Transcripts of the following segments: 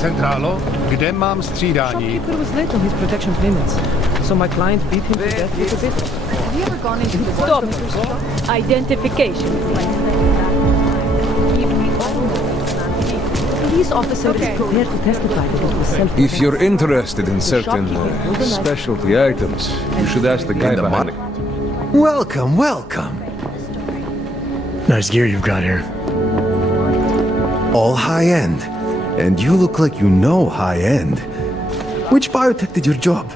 Centrálo, kde mám střídání? Shopkeeper was late on his protection payments, so my client beat him to death with a bit. Have you ever gone into the Stop. Identification. Police officer is prepared to testify that it was self-defense. If you're interested in certain specialty items, you should ask the guy behind it. Welcome, welcome. Nice gear you've got here. All high-end. And you look like you know high-end. Which biotech did your job?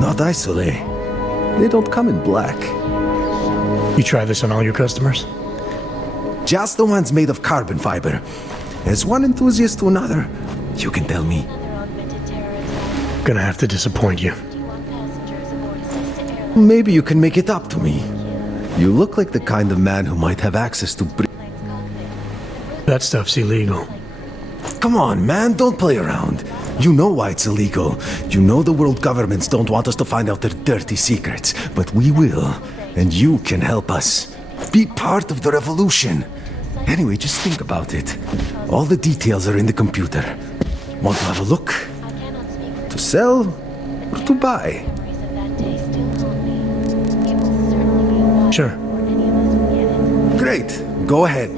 Not isolate. They don't come in black. You try this on all your customers? Just the ones made of carbon fiber. As one enthusiast to another, you can tell me. Gonna have to disappoint you. Maybe you can make it up to me. You look like the kind of man who might have access to... That stuff's illegal. Come on, man, don't play around. You know why it's illegal. You know the world governments don't want us to find out their dirty secrets. But we will, and you can help us. Be part of the revolution. Anyway, just think about it. All the details are in the computer. Want to have a look? To sell or to buy? Sure. Great, go ahead.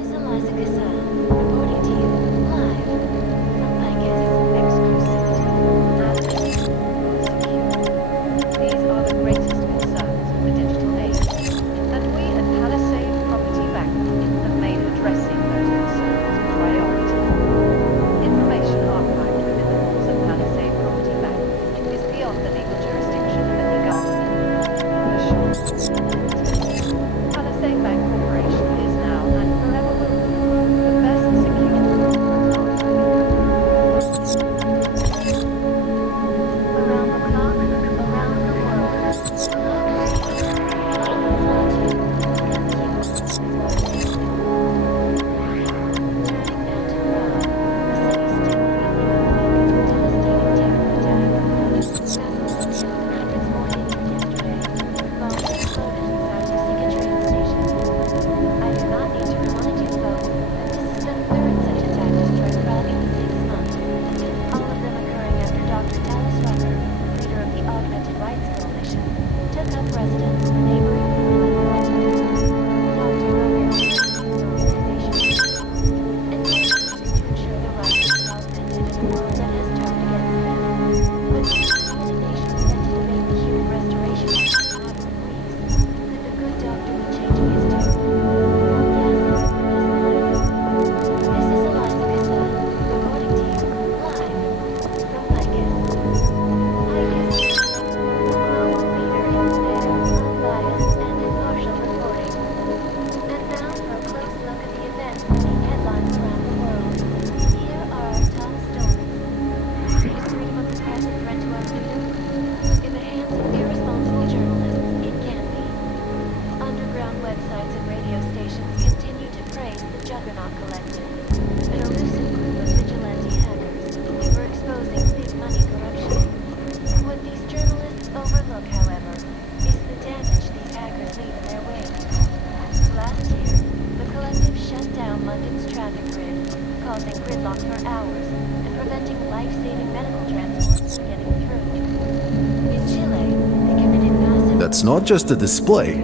It's not just a display.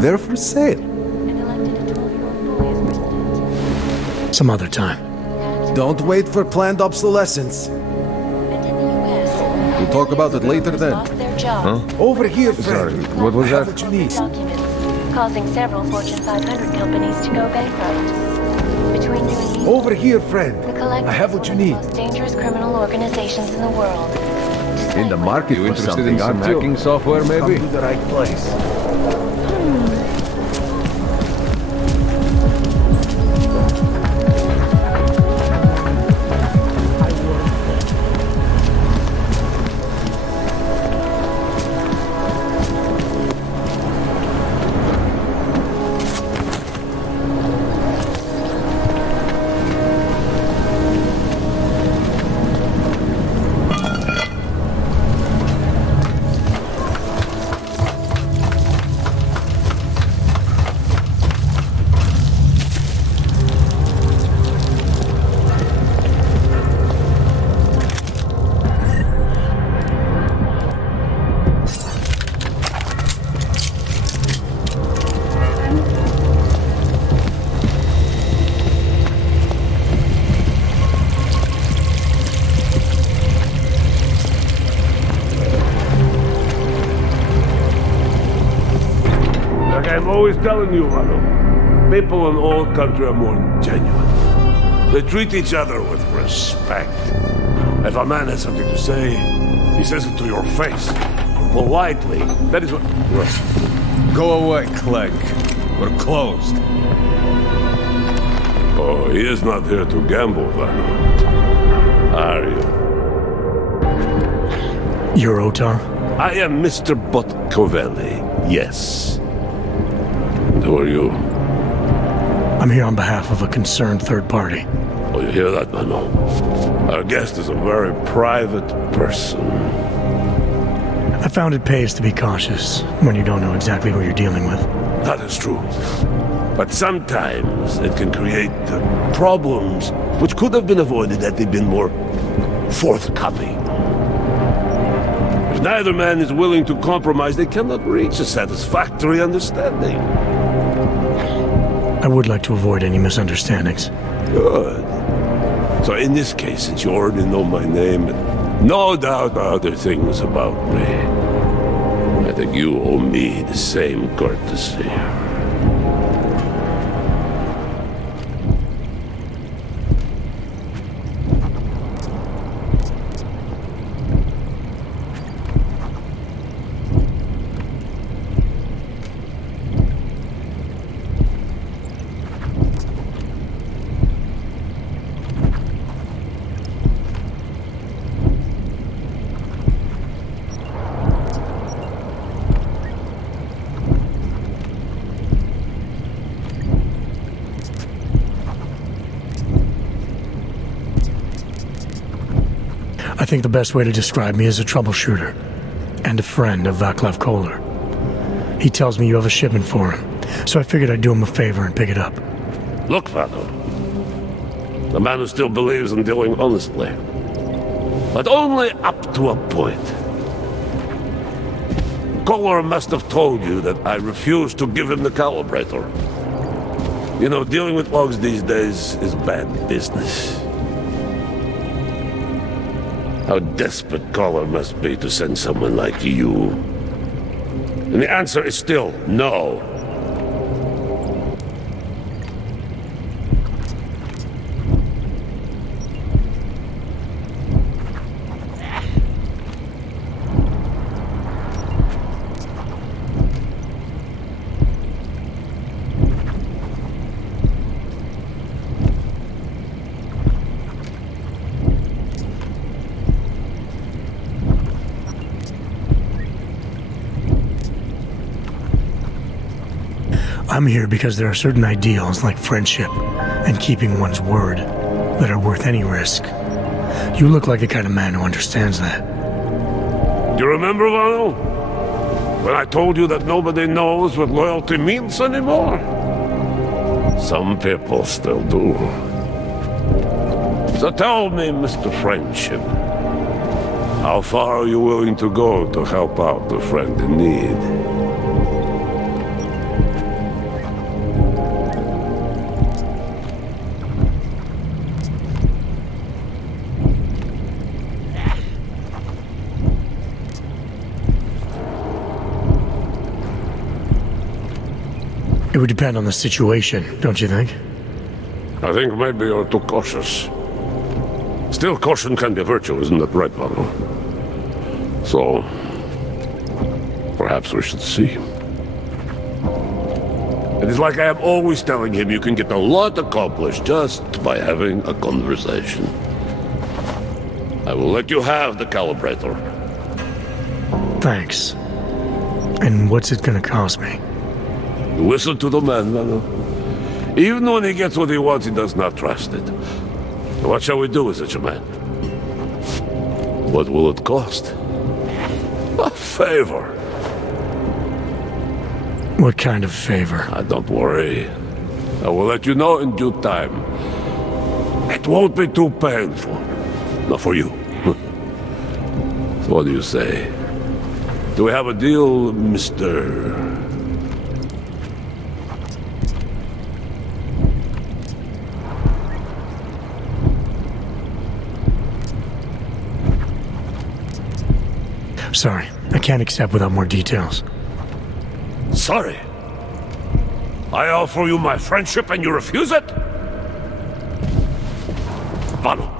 They're for sale. Some other time. Don't wait for planned obsolescence. We'll talk about it later then. Huh? Over here, Sorry, friend. what was that? What you need. Causing several Fortune 500 companies to go bankrupt. Between you and me, Over here, friend. the Collective I have what is you one of need. the most dangerous criminal organizations in the world. In the market You for interested something, in some aren't you? hacking software, Come maybe? to the right place. telling you, Rado, people in old country are more genuine. They treat each other with respect. If a man has something to say, he says it to your face. Politely. That is what... Go away, Clegg. We're closed. Oh, he is not here to gamble, Vano. Are you? You're Otar? I am Mr. Botkovelli, yes. And who are you? I'm here on behalf of a concerned third party. Oh, you hear that, Vano? Our guest is a very private person. I found it pays to be cautious when you don't know exactly who you're dealing with. That is true. But sometimes it can create problems which could have been avoided had they been more forthcoming. If neither man is willing to compromise, they cannot reach a satisfactory understanding. I would like to avoid any misunderstandings. Good. So in this case, since you already know my name, and no doubt other things about me, I think you owe me the same courtesy. I think the best way to describe me is a troubleshooter and a friend of Vaclav Kohler. He tells me you have a shipment for him, so I figured I'd do him a favor and pick it up. Look, Vado. The man who still believes in dealing honestly. But only up to a point. Kohler must have told you that I refused to give him the calibrator. You know, dealing with logs these days is bad business. How desperate Kohler must be to send someone like you. And the answer is still no. I'm here because there are certain ideals like friendship and keeping one's word that are worth any risk. You look like the kind of man who understands that. Do you remember, Vano? When I told you that nobody knows what loyalty means anymore? Some people still do. So tell me, Mr. Friendship, how far are you willing to go to help out a friend in need? It would depend on the situation, don't you think? I think maybe you're too cautious. Still, caution can be a virtue, isn't that right, Vano? So, perhaps we should see. It is like I am always telling him, you can get a lot accomplished just by having a conversation. I will let you have the calibrator. Thanks. And what's it gonna cost me? Listen to the man, Vano. Even when he gets what he wants, he does not trust it. What shall we do with such a man? What will it cost? A favor. What kind of favor? Don't worry. I will let you know in due time. It won't be too painful. Not for you. So what do you say? Do we have a deal, Mr. Sorry, I can't accept without more details. Sorry? I offer you my friendship and you refuse it? Follow.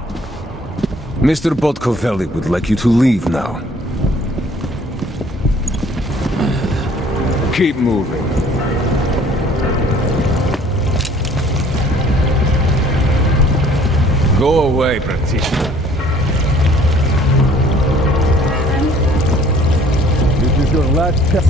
Mr. Botkovelli would like you to leave now. Keep moving. Go away, Presenta. This is your last step.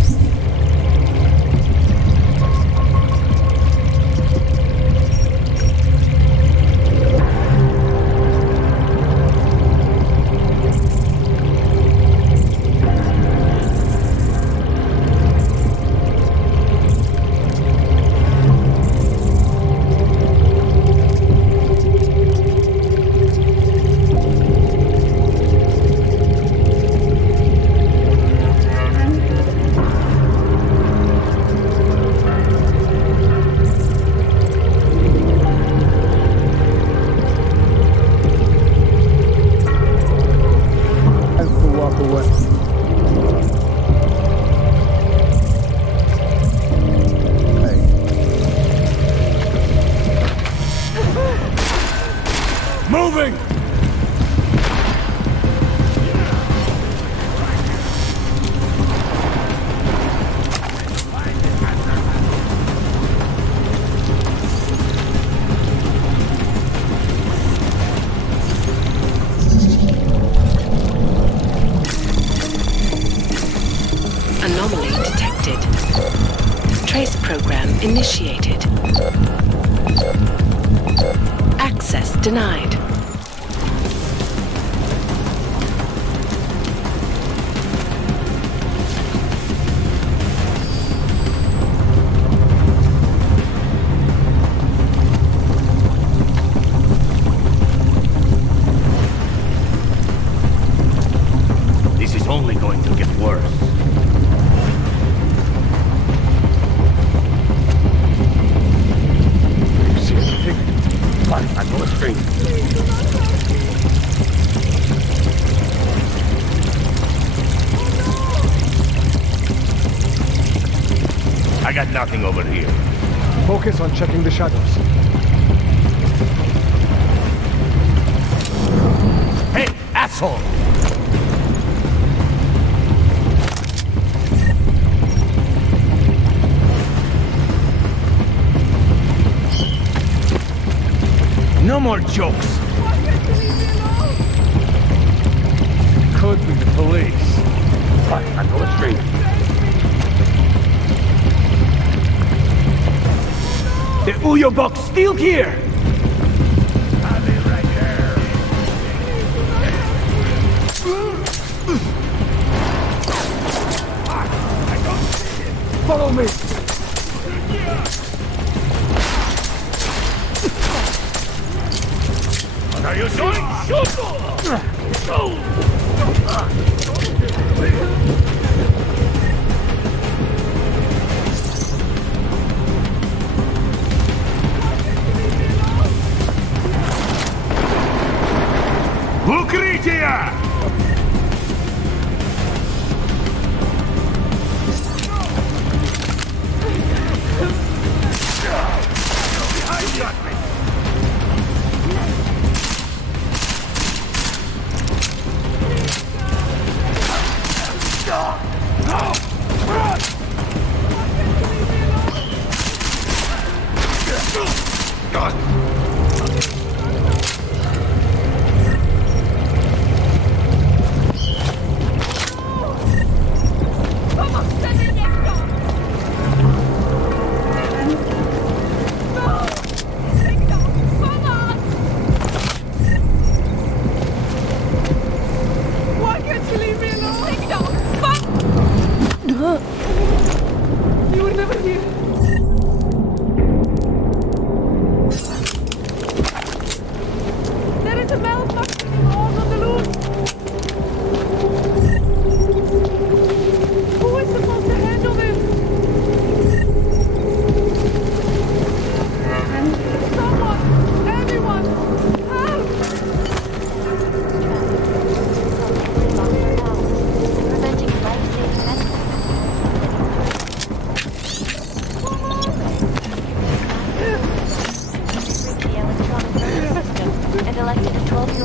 Moving! Anomaly detected. Trace program initiated. Access denied. This is only going to get worse. I know a string. I got nothing over here. Focus on checking the shadows. Hey, asshole! No more jokes! Could be the police. I know a string. The Uyo box still here! I'll be right here. Follow me! What are you doing? Укрытие!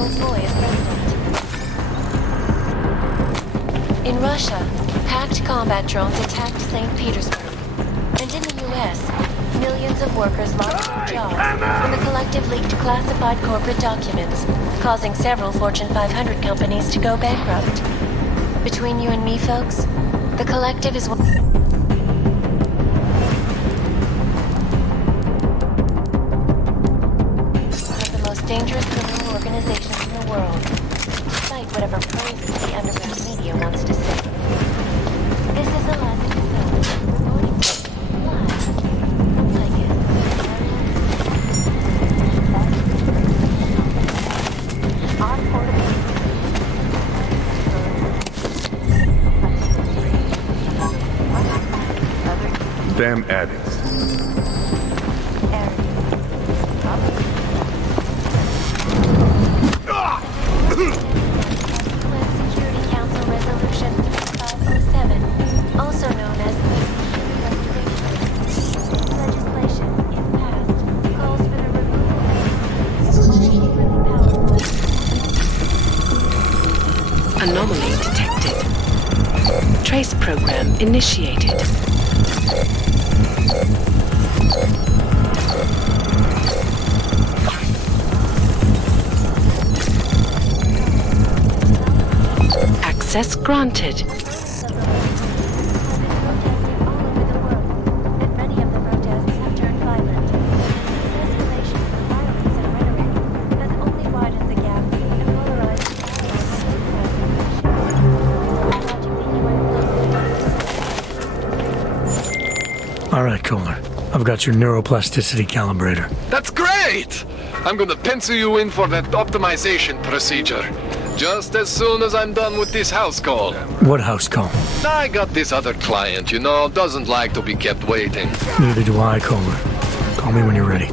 Nicole's boy as president. In Russia, hacked combat drones attacked St. Petersburg. And in the US, millions of workers lost their jobs when the collective leaked classified corporate documents, causing several Fortune 500 companies to go bankrupt. Between you and me, folks, the collective is one of the most dangerous criminal organizations in the world, despite whatever praises the underground media wants to say. This is the last episode, reporting live from Vegas. Our portable Damn addicts. Security Council Resolution 507, also known as legislation, if passed, calls for the removal of Anomaly detected. Trace program initiated. Access granted. All right, Kohler. I've got your neuroplasticity calibrator. That's great! I'm gonna pencil you in for that optimization procedure. Just as soon as I'm done with this house call. What house call? I got this other client, you know, doesn't like to be kept waiting. Neither do I, Kohler. Call me when you're ready.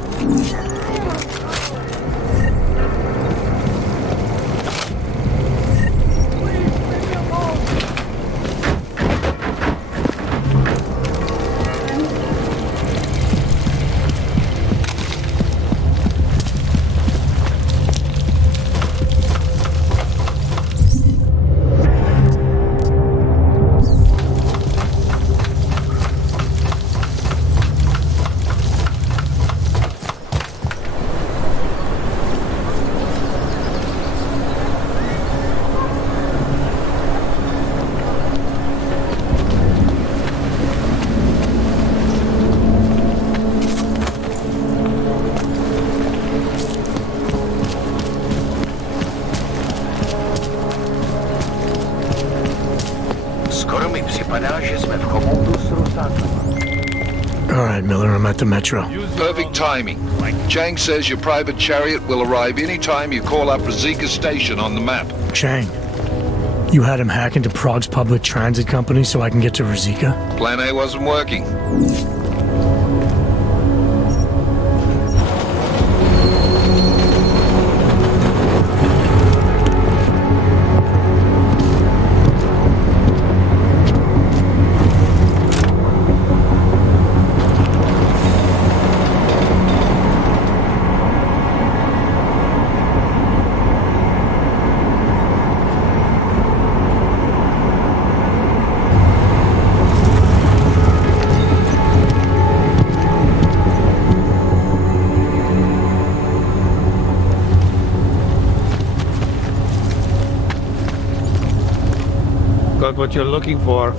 All right, Miller, I'm at the metro. Perfect timing. Chang says your private chariot will arrive anytime you call up Rizika Station on the map. Chang, you had him hack into Prague's public transit company so I can get to Rizika? Plan A wasn't working. Got what you're looking for.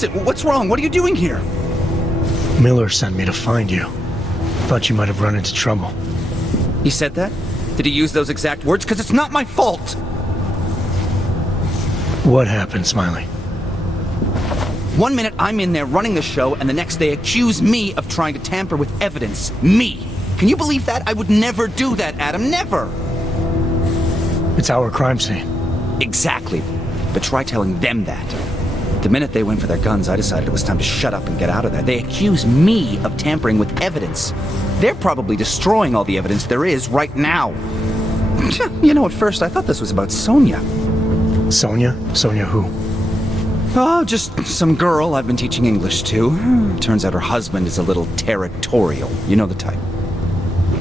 Jensen, what's wrong? What are you doing here? Miller sent me to find you. Thought you might have run into trouble. He said that? Did he use those exact words? Because it's not my fault! What happened, Smiley? 1 minute I'm in there running the show, and the next they accuse me of trying to tamper with evidence. Me! Can you believe that? I would never do that, Adam. Never! It's our crime scene. Exactly. But try telling them that. The minute they went for their guns, I decided it was time to shut up and get out of there. They accuse me of tampering with evidence. They're probably destroying all the evidence there is right now. You know, at first I thought this was about Sonia. Sonia? Sonia who? Oh, just some girl I've been teaching English to. Turns out her husband is a little territorial. You know the type.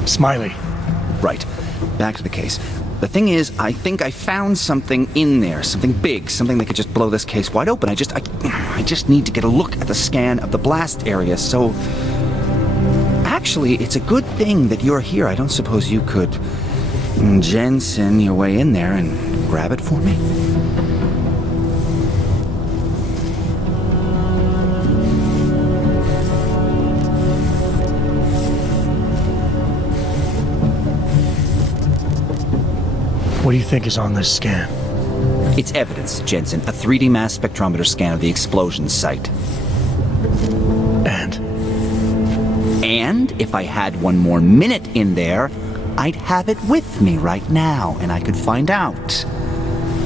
Smiley. Right. Back to the case. The thing is, I think I found something in there. Something big. Something that could just blow this case wide open. I just need to get a look at the scan of the blast area, so... Actually, it's a good thing that you're here. I don't suppose you could... Jensen your way in there and grab it for me? What do you think is on this scan? It's evidence, Jensen. A 3D mass spectrometer scan of the explosion site. And if I had one more minute in there, I'd have it with me right now, and I could find out.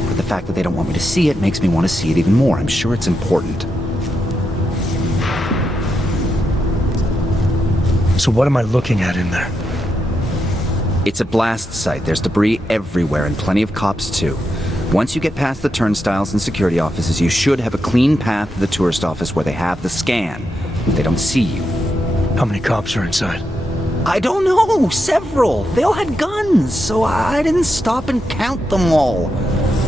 But the fact that they don't want me to see it makes me want to see it even more. I'm sure it's important. So what am I looking at in there? It's a blast site. There's debris everywhere, and plenty of cops, too. Once you get past the turnstiles and security offices, you should have a clean path to the tourist office where they have the scan, if they don't see you. How many cops are inside? I don't know. Several. They all had guns, so I didn't stop and count them all.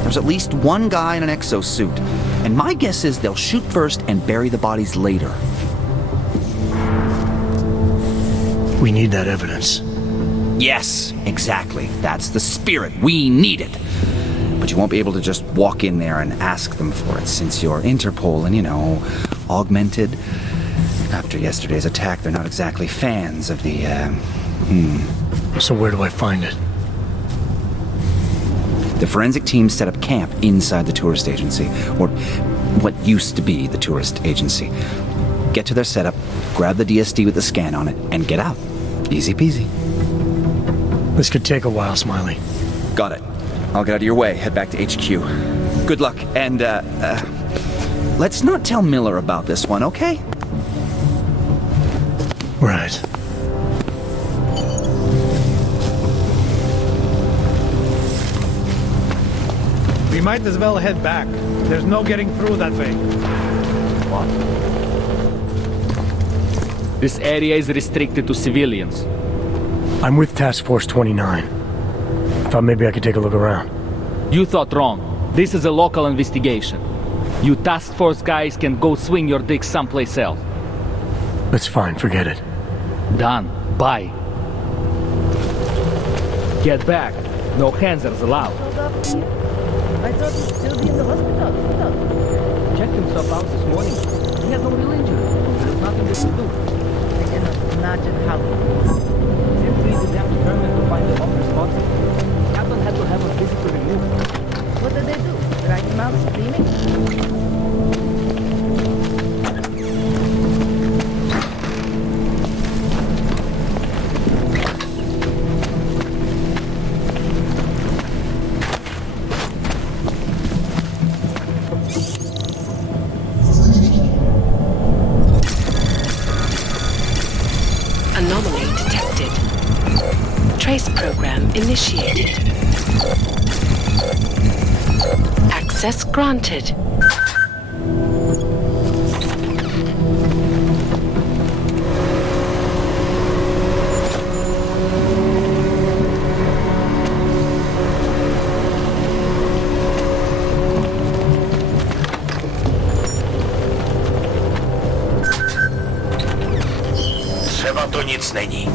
There's at least one guy in an exosuit, and my guess is they'll shoot first and bury the bodies later. We need that evidence. Yes, exactly. That's the spirit. We need it. But you won't be able to just walk in there and ask them for it, since you're Interpol and, you know, augmented. After yesterday's attack, they're not exactly fans of the, So where do I find it? The forensic team set up camp inside the tourist agency, or what used to be the tourist agency. Get to their setup, grab the DSD with the scan on it, and get out. Easy peasy. This could take a while, Smiley. Got it. I'll get out of your way, head back to HQ. Good luck, and, let's not tell Miller about this one, okay? Right. We might as well head back. There's no getting through that way. What? This area is restricted to civilians. I'm with Task Force 29. Thought maybe I could take a look around. You thought wrong. This is a local investigation. You task force guys can go swing your dick someplace else. That's fine, forget it. Done. Bye. Get back. No handsers allowed. I thought he'd still be in the hospital. Checked himself out this morning. He had no real injury. There's nothing they could do. I cannot imagine how. Simply the damn determined to find the one responsible. Captain had to have a physical removed. What did they do? Drag him out screaming? Anomaly detected. Trace program initiated. Access granted. Třeba to nic není.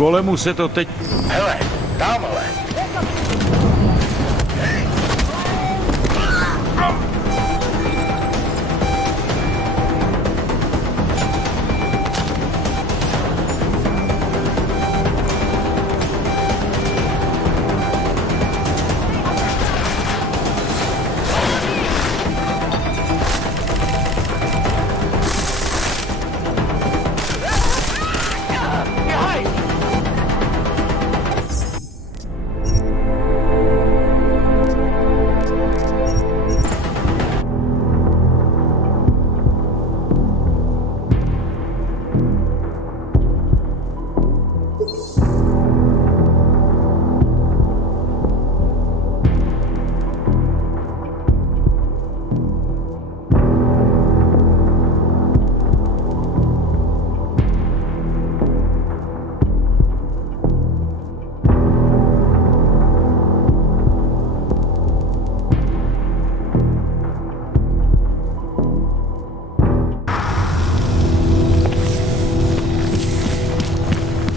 Golemu se to teď... Hele, tamhle.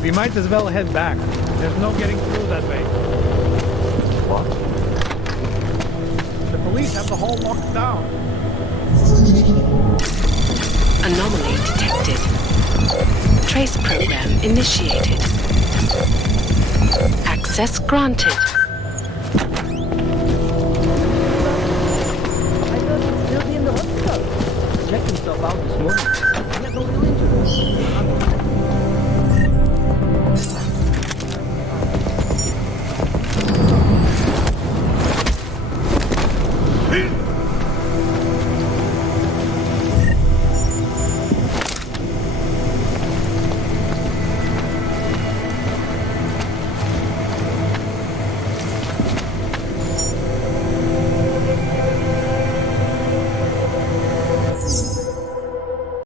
We might as well head back. There's no getting through that way. What? The police have the hall locked down. Anomaly detected. Trace program initiated. Access granted.